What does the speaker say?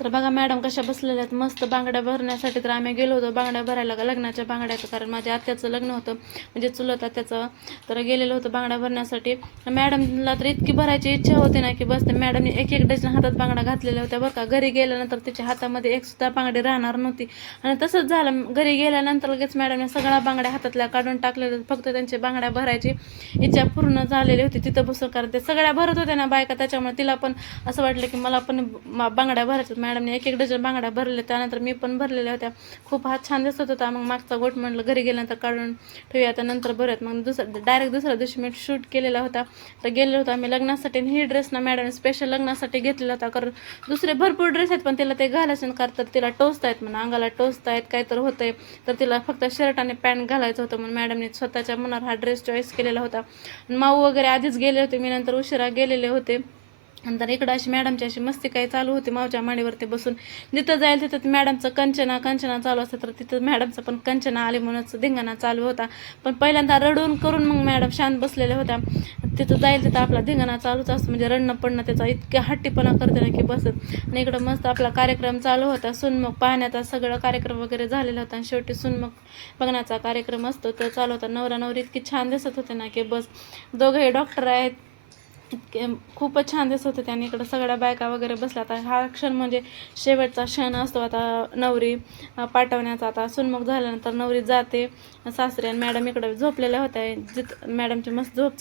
तर बघा मॅडम कशा बसलेल्या आहेत मस्त बांगड्या भरण्यासाठी. तर आम्ही गेलो होतो बांगड्या भरायला, लग्नाच्या बांगड्याचं, कारण माझ्या आत्याचं लग्न होतं, म्हणजे चुलत आत्याचं. तर गेलेलो होतो बांगड्या भरण्यासाठी. मॅडमला तर इतकी भरायची इच्छा होती ना की बस. ते मॅडमने एक एक डझन हातात बांगड्या घातलेल्या होत्या बरं का. घरी गेल्यानंतर तिच्या हातामध्ये एक सुद्धा बांगडी राहणार नव्हती. आणि तसंच झालं, घरी गेल्यानंतर लगेच मॅडमने सगळ्या बांगड्या हातातल्या काढून टाकलेल्या. फक्त त्यांची बांगड्या भरायची इच्छा पूर्ण झालेली होती तिथं बसून, कारण ते सगळ्या भरत होत्या ना बायका, त्याच्यामुळे तिला पण असं वाटलं की मला पण बांगड्या भरायच्यात. मॅडमने एक एक डझन बांगड्या भरल्या, त्यानंतर मी पण भरलेल्या होत्या. खूप हात छान दिसत होता. मग मागचा गोट म्हणलं घरी गेल्यानंतर काढून ठेवूया, आता नंतर भरत. मग डायरेक्ट दुसऱ्या दिवशी मी शूट केलेला होता. तर गेलेलो होतो आम्ही लग्नासाठी. आणि ही ड्रेस ना मॅडमने स्पेशल लग्नासाठी घेतलेला होता, कारण दुसरे भरपूर ड्रेस आहेत पण तिला ते घालायचं कारण तर तिला टोचतायत म्हणून, अंगाला टोचतायत काय तर होतंय, तर तिला फक्त शर्ट आणि पॅन्ट घालायचं होतं. म्हणून मॅडमने स्वतःच्या मनावर हा ड्रेस चॉईस केलेला होता. माऊ वगैरे आधीच गेले होते, मी नंतर उशिरा गेलेले होते. नंतर इकडं अशी मॅडमची अशी मस्ती काही चालू होती मावच्या मांडीवरती बसून. जिथं जाईल तिथं मॅडमचं कंचना कंचना चालू असतं, तर तिथं मॅडमचं पण कंचना आले म्हणूनच धिंगाणा चालू होता. पण पहिल्यांदा रडून करून मग मॅडम शांत बसलेल्या होत्या. तिथं जाईल तिथं आपला धिंगाणा चालूच असतो, म्हणजे रडणं पडणं त्याचा इतक्या हट्टीपणा करते ना की बसत. आणि इकडं मस्त आपला कार्यक्रम चालू होता, सुनमुख पाहण्याचा सगळं कार्यक्रम वगैरे झालेला होता. आणि शेवटी सुनमुख बघण्याचा कार्यक्रम असतो तर चालू होता. नवरा नवरी इतकी छान दिसत होते ना की बस. दोघंही डॉक्टर आहेत, इतके खूपच छान दिसत होते. आणि इकडं सगळ्या बायका वगैरे बसल्या. आता हा क्षण म्हणजे शेवटचा क्षण असतो आता नवरी पाठवण्याचा. आता सुनमुख झाल्यानंतर नवरी जाते सासरे, आणि मॅडम इकडं झोपलेल्या होत्या. जिथं मॅडमची मस्त झोप